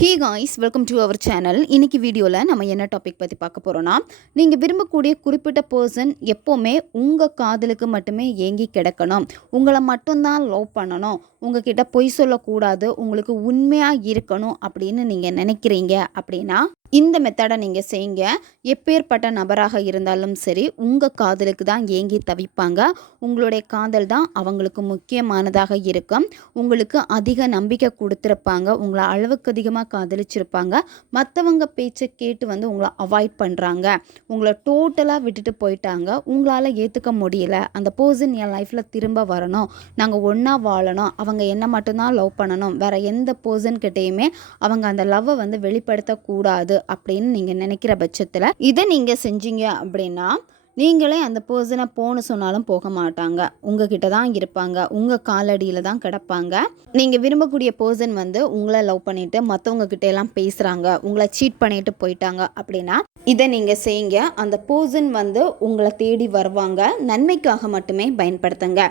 Hey guys, welcome to our channel. இன்னைக்கு வீடியோவில் நம்ம என்ன டாபிக் பற்றி பார்க்க போகிறோன்னா, நீங்கள் விரும்பக்கூடிய குறிப்பிட்ட பர்சன் எப்போவுமே உங்கள் காதலுக்கு மட்டுமே ஏங்கி கிடக்கணும், உங்களை மட்டும்தான் லவ் பண்ணணும், உங்ககிட்ட பொய் சொல்லக்கூடாது, உங்களுக்கு உண்மையாக இருக்கணும் அப்படின்னு நீங்கள் நினைக்கிறீங்க அப்படின்னா இந்த மெத்தடை நீங்கள் செய்யுங்க. எப்பேற்பட்ட நபராக இருந்தாலும் சரி, உங்கள் காதலுக்கு தான் ஏங்கி தவிப்பாங்க. உங்களுடைய காதல் தான் அவங்களுக்கு முக்கியமானதாக இருக்கும். உங்களுக்கு அதிக நம்பிக்கை கொடுத்துருப்பாங்க, உங்களை அளவுக்கு அதிகமாக காதலிச்சிருப்பாங்க. மற்றவங்க பேச்சை கேட்டு உங்களை அவாய்ட் பண்ணுறாங்க, உங்களை டோட்டலாக விட்டுட்டு போயிட்டாங்க. உங்களால் ஏற்றுக்க முடியல, அந்த பர்சன் என் லைஃப்பில் திரும்ப வரணும், நாங்கள் ஒன்றா வாழணும், அவங்க என்ன மட்டும்தான் லவ் பண்ணணும், வேறு எந்த பர்சன்கிட்டையுமே அவங்க அந்த லவ்வை வெளிப்படுத்தக்கூடாது அப்படின்னு நீங்கள் நினைக்கிற பட்சத்தில் இதை நீங்கள் செஞ்சீங்க அப்படின்னா நீங்களே அந்த பர்சனை போன்னு சொன்னாலும் போக மாட்டாங்க, உங்ககிட்ட தான் இருப்பாங்க, உங்கள் காலடியில் தான் கிடப்பாங்க. நீங்கள் விரும்பக்கூடிய பர்சன் உங்களை லவ் பண்ணிவிட்டு மற்றவங்க கிட்ட எல்லாம் பேசுகிறாங்க, உங்களை சீட் பண்ணிட்டு போயிட்டாங்க அப்படின்னா இதை நீங்கள் செய்யுங்க. அந்த பர்சன் உங்களை தேடி வருவாங்க. நன்மைக்காக மட்டுமே பயன்படுத்துங்க.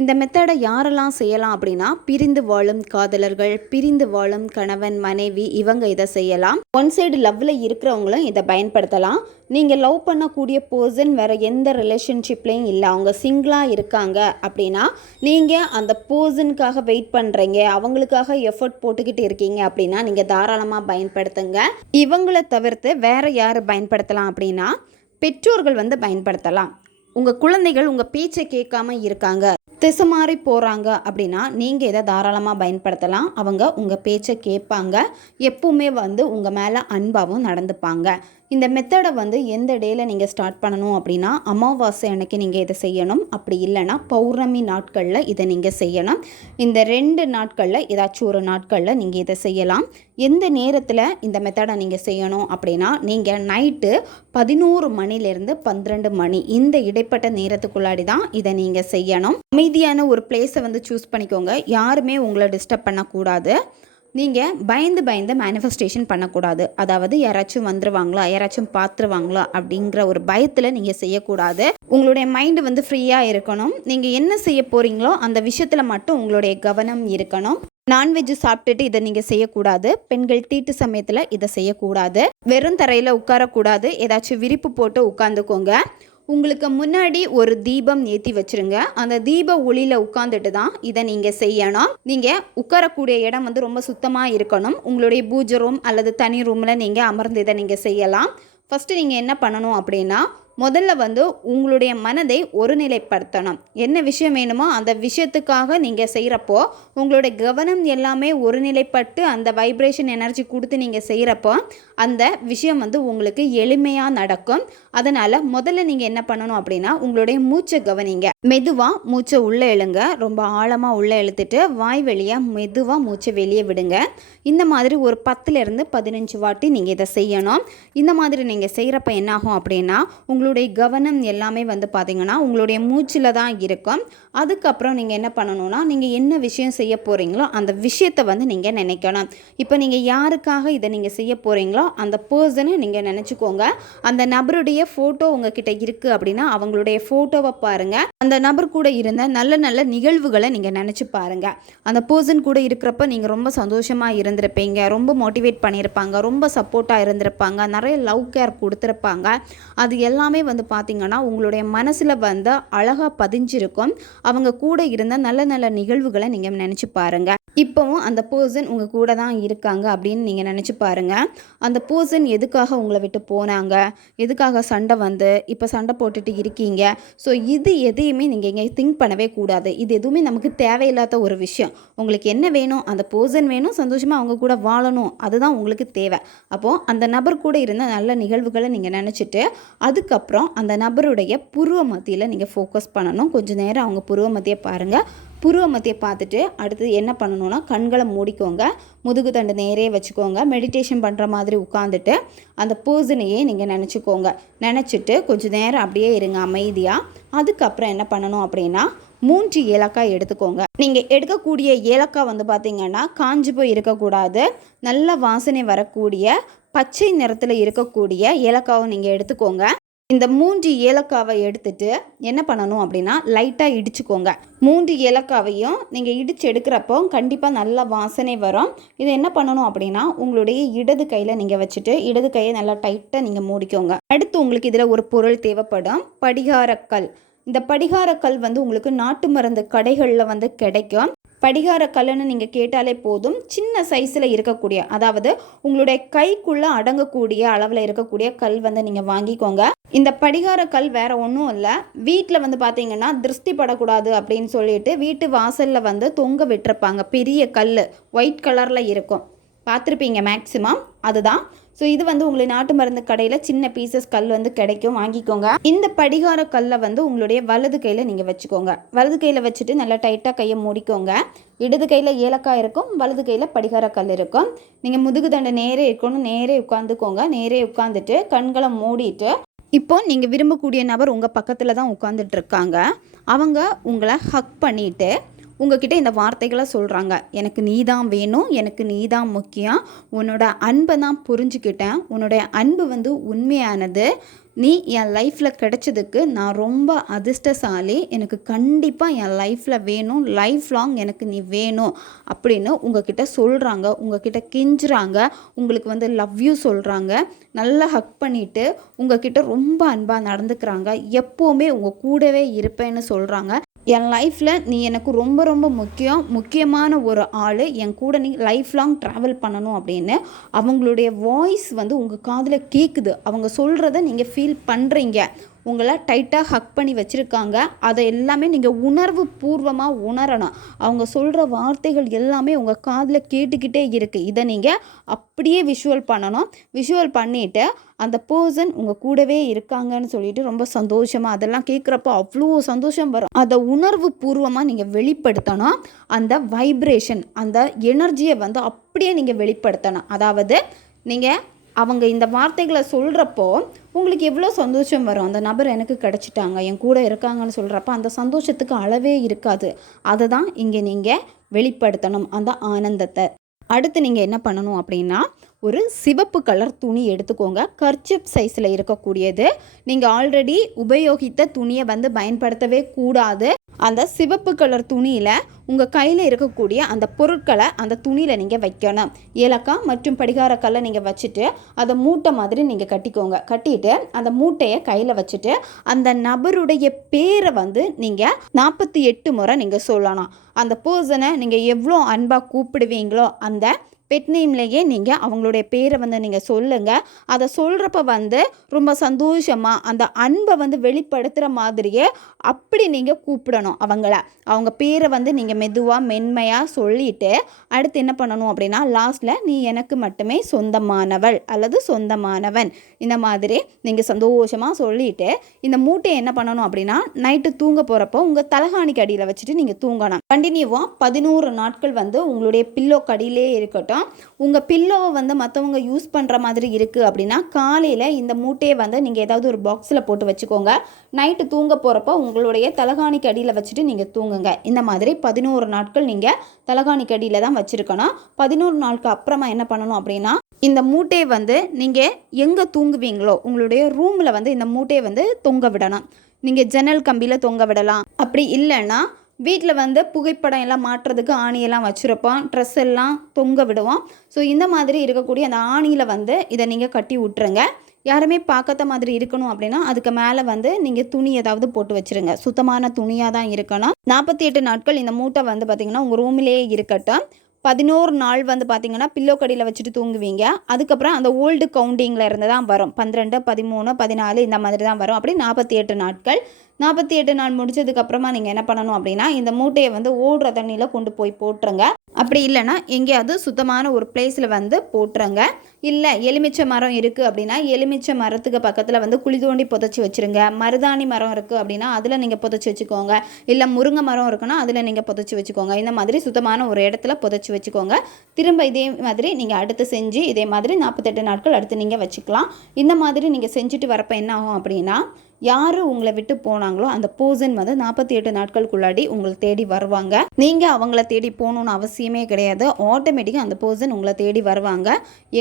இந்த மெத்தடை யாரெல்லாம் செய்யலாம் அப்படின்னா, பிரிந்து வாழும் காதலர்கள், பிரிந்து வாழும் கணவன் மனைவி, இவங்க இதை செய்யலாம். ஒன் சைடு லவ்வில் இருக்கிறவங்களும் இதை பயன்படுத்தலாம். நீங்கள் லவ் பண்ணக்கூடிய பர்சன் வேறு எந்த ரிலேஷன்ஷிப்லேயும் இல்லை, அவங்க சிங்கிளாக இருக்காங்க அப்படின்னா நீங்கள் அந்த பர்சனுக்காக வெயிட் பண்ணுறீங்க, அவங்களுக்காக எஃபர்ட் போட்டுக்கிட்டு இருக்கீங்க அப்படின்னா நீங்கள் தாராளமாக பயன்படுத்துங்க. இவங்களை தவிர்த்து வேறு யார் பயன்படுத்தலாம் அப்படின்னா, பெற்றோர்கள் பயன்படுத்தலாம். உங்கள் குழந்தைகள் உங்கள் பேச்சை கேட்காம இருக்காங்க, திசை மாறி போகிறாங்க அப்படின்னா நீங்கள் இதை தாராளமாக பயன்படுத்தலாம். அவங்க உங்கள் பேச்சை கேட்பாங்க, எப்பவுமே உங்கள் மேலே அன்பாகவும் நடந்துப்பாங்க. இந்த மெத்தடை எந்த டேயில் நீங்கள் ஸ்டார்ட் பண்ணணும் அப்படின்னா, அமாவாசை அன்னைக்கு நீங்கள் இதை செய்யணும். அப்படி இல்லைன்னா பௌர்ணமி நாட்களில் இதை நீங்கள் செய்யணும். இந்த 2 நாட்களில் ஏதாச்சும் ஒரு நாட்களில் நீங்கள் இதை செய்யலாம். எந்த நேரத்தில் இந்த மெத்தடை நீங்கள் செய்யணும் அப்படின்னா, நீங்கள் நைட்டு 11 மணிலேருந்து 12 மணி இந்த இடைப்பட்ட நேரத்துக்குள்ளாடி தான் இதை நீங்கள் செய்யணும். அமைதியான ஒரு பிளேஸை சூஸ் பண்ணிக்கோங்க. யாருமே உங்களை டிஸ்டர்ப் பண்ணக்கூடாது. நீங்கள் பயந்து மேனிஃபெஸ்டேஷன் பண்ணக்கூடாது. அதாவது யாராச்சும் வந்துடுவாங்களா, யாராச்சும் பார்த்துருவாங்களா அப்படிங்கிற ஒரு பயத்தில் நீங்கள் செய்யக்கூடாது. உங்களுடைய மைண்டு ஃப்ரீயாக இருக்கணும். நீங்கள் என்ன செய்ய போகிறீங்களோ அந்த விஷயத்தில் மட்டும் உங்களுடைய கவனம் இருக்கணும். நான்வெஜ் சாப்பிட்டுட்டு இதை நீங்கள் செய்யக்கூடாது. பெண்கள் தீட்டு சமயத்தில் இதை செய்யக்கூடாது. வெறும் தரையில் உட்காரக்கூடாது. ஏதாச்சும் விரிப்பு போட்டு உட்காந்துக்கோங்க. உங்களுக்கு முன்னாடி ஒரு தீபம் ஏற்றி வச்சுருங்க. அந்த தீப ஒளியில் உட்காந்துட்டு தான் இதை நீங்கள் செய்யணும். நீங்கள் உட்காரக்கூடிய இடம் ரொம்ப சுத்தமாக இருக்கணும். உங்களுடைய பூஜை ரூம் அல்லது தனி ரூமில் நீங்கள் அமர்ந்து இதை நீங்கள் செய்யலாம். ஃபஸ்ட்டு நீங்கள் என்ன பண்ணணும் அப்படின்னா, முதல்ல உங்களுடைய மனதை ஒருநிலைப்படுத்தணும். என்ன விஷயம் வேணுமோ அந்த விஷயத்துக்காக நீங்கள் செய்கிறப்போ உங்களுடைய கவனம் எல்லாமே ஒருநிலைப்பட்டு அந்த வைப்ரேஷன் எனர்ஜி கொடுத்து நீங்கள் செய்கிறப்போ அந்த விஷயம் உங்களுக்கு எளிமையாக நடக்கும். அதனால் முதல்ல நீங்கள் என்ன பண்ணணும் அப்படின்னா, உங்களுடைய மூச்சை கவனிங்க. மெதுவாக மூச்சை உள்ளே இழுங்க. ரொம்ப ஆழமாக உள்ளே இழுத்துட்டு வாய் வெளியாக மெதுவாக மூச்சை வெளியே விடுங்க. இந்த மாதிரி ஒரு 10லேருந்து 15 வாட்டி நீங்கள் இதை செய்யணும். இந்த மாதிரி நீங்கள் செய்கிறப்ப என்னாகும் அப்படின்னா, உங்களுடைய கவனம் எல்லாமே பார்த்தீங்கன்னா உங்களுடைய மூச்சில் தான் இருக்கும். அதுக்கப்புறம் நீங்கள் என்ன பண்ணணும்னா, நீங்கள் என்ன விஷயம் செய்ய போகிறீங்களோ அந்த விஷயத்தை நீங்கள் நினைக்கணும். இப்போ நீங்கள் யாருக்காக இதை நீங்கள் செய்ய போகிறீங்களோ அந்த பர்சனை நீங்கள் நினச்சிக்கோங்க. அந்த நபருடைய ஃபோட்டோ உங்ககிட்ட இருக்குது அப்படின்னா அவங்களுடைய ஃபோட்டோவை பாருங்கள். அந்த நபர் கூட இருந்த நல்ல நல்ல நிகழ்வுகளை நீங்கள் நினச்சி பாருங்கள். அந்த பர்சன் கூட இருக்கிறப்ப நீங்கள் ரொம்ப சந்தோஷமாக இருந்திருப்பீங்க, ரொம்ப மோட்டிவேட் பண்ணியிருப்பாங்க, ரொம்ப சப்போர்ட்டாக இருந்திருப்பாங்க, நிறைய லவ் கேர் கொடுத்துருப்பாங்க. அது எல்லாமே பார்த்தீங்கன்னா உங்களுடைய மனசில் அழகாக பதிஞ்சிருக்கும். அவங்க கூட இருந்த நல்ல நல்ல நிகழ்வுகளை நீங்கள் நினச்சி பாருங்கள். இப்போவும் அந்த பர்சன் உங்கள் கூட தான் இருக்காங்க அப்படின்னு நீங்கள் நினச்சி பாருங்கள். அந்த பர்சன் எதுக்காக உங்களை விட்டு போனாங்க, எதுக்காக சண்டை இப்போ சண்டை போட்டுட்டு இருக்கீங்க. ஸோ இது எதையுமே நீங்கள் இங்கே திங்க் பண்ணவே கூடாது. இது எதுவுமே நமக்கு தேவையில்லாத ஒரு விஷயம். உங்களுக்கு என்ன வேணும், அந்த பர்சன் வேணும், சந்தோஷமாக அவங்க கூட வாழணும், அதுதான் உங்களுக்கு தேவை. அப்போது அந்த நபர் கூட இருந்த நல்ல நிகழ்வுகளை நீங்கள் நினச்சிட்டு அதுக்கப்புறம் அந்த நபருடைய புருவ மத்தியில் நீங்கள் ஃபோக்கஸ் பண்ணணும். கொஞ்சம் நேரம் அவங்க புருவ மத்தியை பாருங்கள். புருவ மத்தியை பார்த்துட்டு அடுத்து என்ன பண்ணணும்னா, கண்களை மூடிக்கோங்க, முதுகு தண்டு நேரே வச்சுக்கோங்க. மெடிடேஷன் பண்ணுற மாதிரி உட்காந்துட்டு அந்த பர்சனையே நீங்கள் நினச்சிக்கோங்க. நினச்சிட்டு கொஞ்சம் நேரம் அப்படியே இருங்க அமைதியாக. அதுக்கப்புறம் என்ன பண்ணணும் அப்படின்னா, 3 ஏலக்காய் எடுத்துக்கோங்க. நீங்கள் எடுக்கக்கூடிய ஏலக்காய் பார்த்தீங்கன்னா காஞ்சி போய் இருக்கக்கூடாது. நல்ல வாசனை வரக்கூடிய பச்சை நிறத்தில் இருக்கக்கூடிய ஏலக்காவை நீங்கள் எடுத்துக்கோங்க. இந்த 3 ஏலக்காவை எடுத்துட்டு என்ன பண்ணணும் அப்படின்னா லைட்டாக இடிச்சுக்கோங்க. 3 ஏலக்காவையும் நீங்கள் இடித்து எடுக்கிறப்போ கண்டிப்பாக நல்ல வாசனை வரும். இதை என்ன பண்ணணும் அப்படின்னா உங்களுடைய இடது கையில் நீங்கள் வச்சுட்டு இடது கையை நல்லா டைட்டாக நீங்கள் மூடிக்கோங்க. அடுத்து உங்களுக்கு இதில் ஒரு பொருள் தேவைப்படும், படிகாரக்கல். இந்த படிகாரக்கல் உங்களுக்கு நாட்டு மருந்து கடைகளில் கிடைக்கும். படிகாரக்கல்லுன்னு நீங்கள் கேட்டாலே போதும், சின்ன சைஸில் இருக்கக்கூடிய, அதாவது உங்களுடைய கைக்குள்ளே அடங்கக்கூடிய அளவில் இருக்கக்கூடிய கல் நீங்கள் வாங்கிக்கோங்க. இந்த படிகாரக்கல் வேறு ஒன்றும் இல்லை, வீட்டில் பார்த்தீங்கன்னா திருஷ்டி படக்கூடாது அப்படின்னு சொல்லிட்டு வீட்டு வாசலில் தொங்க விட்டுருப்பாங்க. பெரிய கல் ஒயிட் கலரில் இருக்கும், பார்த்துருப்பீங்க மேக்ஸிமம், அதுதான். ஸோ இது உங்களுக்கு நாட்டு மருந்து கடையில் சின்ன பீசஸ் கல் கிடைக்கும், வாங்கிக்கோங்க. இந்த படிகார கல்லை உங்களுடைய வலது கையில் நீங்கள் வச்சுக்கோங்க. வலது கையில் வச்சுட்டு நல்லா டைட்டாக கையை மூடிக்கோங்க. இடது கையில் ஏலக்காய் இருக்கும், வலது கையில் படிகார கல் இருக்கும். நீங்கள் முதுகு தண்டை நேரே இருக்கணும், நேரே உட்காந்துக்கோங்க. நேரே உட்காந்துட்டு கண்களை மூடிட்டு, இப்போ நீங்கள் விரும்பக்கூடிய நபர் உங்கள் பக்கத்தில் தான் உட்காந்துட்டு இருக்காங்க. அவங்க உங்களை ஹக் பண்ணிவிட்டு உங்ககிட்ட இந்த வார்த்தைகளை சொல்கிறாங்க. எனக்கு நீ தான் வேணும், எனக்கு நீ தான் முக்கியம், உன்னோட அன்பை தான் புரிஞ்சுக்கிட்டேன், உன்னுடைய அன்பு உண்மையானது, நீ என் லைஃப்பில் கிடைச்சதுக்கு நான் ரொம்ப அதிர்ஷ்டசாலி, எனக்கு கண்டிப்பாக என் லைஃப்பில் வேணும், லைஃப் லாங் எனக்கு நீ வேணும் அப்படின்னு உங்ககிட்ட சொல்கிறாங்க. உங்ககிட்ட கெஞ்சுறாங்க, உங்களுக்கு லவ் யூ சொல்கிறாங்க. நல்லா ஹக் பண்ணிவிட்டு உங்ககிட்ட ரொம்ப அன்பாக நடந்துக்கிறாங்க. எப்போவுமே உங்கள் கூடவே இருப்பேன்னு சொல்கிறாங்க. என் லைஃப்பில் நீ எனக்கு ரொம்ப ரொம்ப முக்கியமான ஒரு ஆள், என் கூட நீ லைஃப் லாங் ட்ராவல் பண்ணணும் அப்படின்னு அவங்களுடைய வாய்ஸ் உங்கள் காதில் கேட்குது. அவங்க சொல்கிறத நீங்கள் ஃபீல் பண்ணுறீங்க. உங்களை டைட்டாக ஹக் பண்ணி வச்சுருக்காங்க. அதை எல்லாமே நீங்கள் உணர்வு பூர்வமாக உணரணும். அவங்க சொல்கிற வார்த்தைகள் எல்லாமே உங்கள் காதில் கேட்டுக்கிட்டே இருக்குது. இதை நீங்கள் அப்படியே விஷுவல் பண்ணணும். விஷுவல் பண்ணிவிட்டு அந்த பர்சன் உங்கள் கூடவே இருக்காங்கன்னு சொல்லிட்டு ரொம்ப சந்தோஷமாக, அதெல்லாம் கேட்குறப்போ அவ்வளோ சந்தோஷம் வரும். அதை உணர்வு பூர்வமாக நீங்கள் வெளிப்படுத்தணும். அந்த வைப்ரேஷன், அந்த எனர்ஜியை அப்படியே நீங்கள் வெளிப்படுத்தணும். அதாவது நீங்கள் அவங்க இந்த வார்த்தைகளை சொல்கிறப்போ உங்களுக்கு எவ்வளோ சந்தோஷம் வரும். அந்த நபர் எனக்கு கிடச்சிட்டாங்க, என் கூட இருக்காங்கன்னு சொல்கிறப்ப அந்த சந்தோஷத்துக்கு அளவே இருக்காது. அதை தான் இங்கே நீங்கள் வெளிப்படுத்தணும், அந்த ஆனந்தத்தை. அடுத்து நீங்கள் என்ன பண்ணணும் அப்படின்னா, ஒரு சிவப்பு கலர் துணி எடுத்துக்கோங்க. கர்ச்சிப் சைஸில் இருக்கக்கூடியது. நீங்கள் ஆல்ரெடி உபயோகித்த துணியை பயன்படுத்தவே கூடாது. அந்த சிவப்பு கலர் துணியில் உங்கள் கையில் இருக்கக்கூடிய அந்த பொருட்களை அந்த துணியில் நீங்கள் வைக்கணும். ஏலக்காய் மற்றும் படிகாரக்கல்லை நீங்கள் வச்சுட்டு அதை மூட்டை மாதிரி நீங்கள் கட்டிக்கோங்க. கட்டிட்டு அந்த மூட்டையை கையில் வச்சுட்டு அந்த நபருடைய பேரை நீங்கள் 48 முறை நீங்கள் சொல்லணும். அந்த பர்சனை நீங்கள் எவ்வளோ அன்பாக கூப்பிடுவீங்களோ அந்த பெட் நேம்லேயே நீங்கள் அவங்களுடைய பேரை நீங்கள் சொல்லுங்கள். அதை சொல்கிறப்ப ரொம்ப சந்தோஷமாக அந்த அன்பை வெளிப்படுத்துகிற மாதிரியே அப்படி நீங்கள் கூப்பிடணும் அவங்கள. அவங்க பேரை நீங்கள் மெதுவாக மென்மையாக சொல்லிவிட்டு அடுத்து என்ன பண்ணணும் அப்படின்னா, லாஸ்ட்டில் நீ எனக்கு மட்டுமே சொந்தமானவள் அல்லது சொந்தமானவன், இந்த மாதிரி நீங்கள் சந்தோஷமாக சொல்லிவிட்டு இந்த மூட்டையை என்ன பண்ணணும் அப்படின்னா, நைட்டு தூங்க போகிறப்போ உங்கள் தலகாணிக்கு அடியில் வச்சுட்டு நீங்கள் தூங்கணும். கண்டினியூவாக 11 நாட்கள் உங்களுடைய பில்லோ கடியிலே இருக்கட்டும். உங்கள் பில்லோவை மற்றவங்க யூஸ் பண்ணுற மாதிரி இருக்குது அப்படின்னா காலையில் இந்த மூட்டையை நீங்கள் ஏதாவது ஒரு பாக்ஸில் போட்டு வச்சுக்கோங்க. நைட்டு தூங்க போகிறப்போ உங்களுடைய தலகாணிக்கு அடியில் வச்சுட்டு நீங்கள் தூங்குங்க. இந்த மாதிரி 11 நாட்கள் நீங்கள் தலகாணிக்கு அடியில் தான் வச்சுருக்கணும். 11 நாளுக்கு அப்புறமா என்ன பண்ணணும் அப்படின்னா, இந்த மூட்டையை நீங்கள் எங்கே தூங்குவீங்களோ உங்களுடைய ரூமில் இந்த மூட்டையை தொங்க விடணும். நீங்கள் ஜன்னல் கம்பியில் தொங்க விடலாம். அப்படி இல்லைன்னா வீட்டில் புகைப்படம் எல்லாம் மாட்டுறதுக்கு ஆணியெல்லாம் வச்சுருப்போம், ட்ரெஸ் எல்லாம் தொங்க விடுவோம். ஸோ இந்த மாதிரி இருக்கக்கூடிய அந்த ஆணியில் இதை நீங்கள் கட்டி விட்டுருங்க. யாருமே பார்க்காத மாதிரி இருக்கணும் அப்படின்னா அதுக்கு மேலே நீங்கள் துணி ஏதாவது போட்டு வச்சுருங்க. சுத்தமான துணியாக தான் இருக்கணும். 48 நாட்கள் இந்த மூட்டை பார்த்திங்கன்னா உங்கள் ரூமிலே இருக்கட்டும். 11 நாள் பார்த்திங்கன்னா பில்லோ கடியில் வச்சுட்டு தூங்குவீங்க. அதுக்கப்புறம் அந்த ஓல்டு கவுண்டிங்கில் இருந்து தான் வரும். 12, 13, 14 இந்த மாதிரி தான் வரும். அப்படி 48 நாட்கள். 48 நாள் முடிச்சதுக்கப்புறமா நீங்கள் என்ன பண்ணணும் அப்படின்னா, இந்த மூட்டையை ஓடுற தண்ணியில் கொண்டு போய் போட்டுருங்க. அப்படி இல்லைன்னா எங்கேயாவது சுத்தமான ஒரு பிளேஸில் போட்டுருங்க. இல்லை எலுமிச்சை மரம் இருக்குது அப்படின்னா எலுமிச்சை மரத்துக்கு பக்கத்தில் குழி தோண்டி புதைச்சி வச்சுருங்க. மருதாணி மரம் இருக்குது அப்படின்னா அதில் நீங்கள் புதைச்சி வச்சுக்கோங்க. இல்லை முருங்கை மரம் இருக்குன்னா அதில் நீங்கள் புதைச்சி வச்சுக்கோங்க. இந்த மாதிரி சுத்தமான ஒரு இடத்துல புதைச்சி வச்சுக்கோங்க. திரும்ப இதே மாதிரி நீங்கள் அடுத்து செஞ்சு இதே மாதிரி 48 நாட்கள் அடுத்து நீங்கள் வச்சுக்கலாம். இந்த மாதிரி நீங்கள் செஞ்சுட்டு வரப்போ என்ன ஆகும் அப்படின்னா, யார் உங்களை விட்டு போனாங்களோ அந்த பர்சன் வந்து 48 நாட்களுக்குள்ளாடி உங்களை தேடி வருவாங்க. நீங்கள் அவங்கள தேடி போகணுன்னு அவசியமே கிடையாது. ஆட்டோமேட்டிக்காக அந்த பர்சன் உங்களை தேடி வருவாங்க.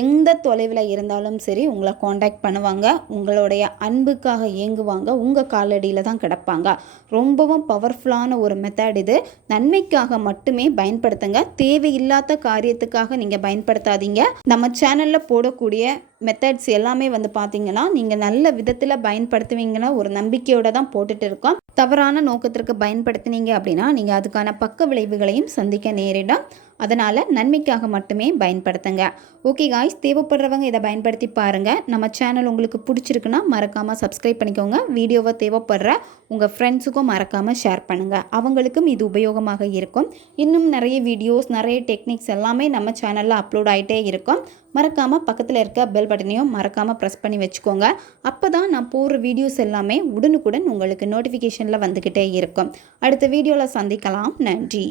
எந்த தொலைவில் இருந்தாலும் சரி உங்களை காண்டாக்ட் பண்ணுவாங்க. உங்களுடைய அன்புக்காக ஏங்குவாங்க. உங்கள் காலடியில் தான் கிடப்பாங்க. ரொம்பவும் பவர்ஃபுல்லான ஒரு மெத்தட் இது. நன்மைக்காக மட்டுமே பயன்படுத்துங்க. தேவையில்லாத காரியத்துக்காக நீங்கள் பயன்படுத்தாதீங்க. நம்ம சேனலில் போடக்கூடிய மெத்தட்ஸ் எல்லாமே வந்து பார்த்தீங்கன்னா நீங்கள் நல்ல விதத்தில் பயன்படுத்துவீங்கன்னா ஒரு நம்பிக்கையோடு தான் போட்டுட்டு இருக்கோம். தவறான நோக்கத்திற்கு பயன்படுத்தினீங்க அப்படின்னா நீங்கள் அதுக்கான பக்க விளைவுகளையும் சந்திக்க நேரிடும். அதனால் நன்மைக்காக மட்டுமே பயன்படுத்துங்க. ஓகே காய்ஸ், தேவைப்படுறவங்க இதை பயன்படுத்தி பாருங்கள். நம்ம சேனல் உங்களுக்கு பிடிச்சிருக்குன்னா மறக்காமல் சப்ஸ்கிரைப் பண்ணிக்கோங்க. வீடியோவை தேவைப்படுற உங்கள் ஃப்ரெண்ட்ஸுக்கும் மறக்காமல் ஷேர் பண்ணுங்கள். அவங்களுக்கும் இது உபயோகமாக இருக்கும். இன்னும் நிறைய வீடியோஸ், நிறைய டெக்னிக்ஸ் எல்லாமே நம்ம சேனலில் அப்லோட் ஆகிட்டே இருக்கும். மறக்காமல் பக்கத்தில் இருக்க பெல் பட்டனையும் மறக்காமல் ப்ரெஸ் பண்ணி வச்சுக்கோங்க. அப்போ தான் நான் போடுற வீடியோஸ் எல்லாமே உடனுக்குடன் உங்களுக்கு நோட்டிஃபிகேஷனில் வந்துக்கிட்டே இருக்கும். அடுத்த வீடியோவில் சந்திக்கலாம். நன்றி.